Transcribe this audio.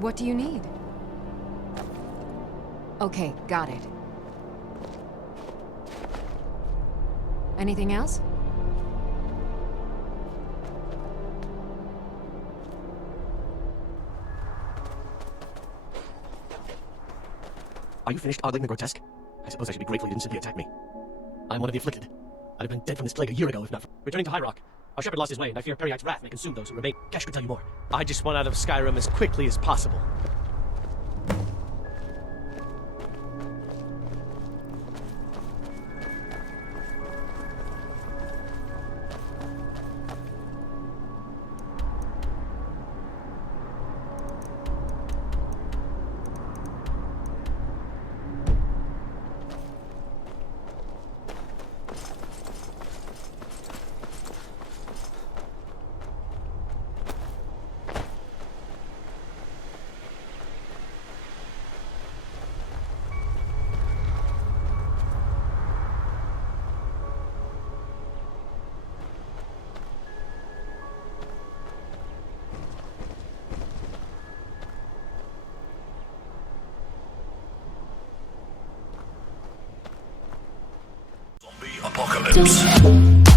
What do you need? Okay, got it. Anything else? Are you finished ogling the grotesque? I suppose I should be grateful you didn't simply attack me. I'm one of the afflicted. I'd have been dead from this plague a year ago, if not for... Returning to High Rock. Our shepherd lost his way, and I fear Periite's wrath may consume those who remain. Kesh could tell you more. I just want out of Skyrim as quickly as possible. Apocalypse.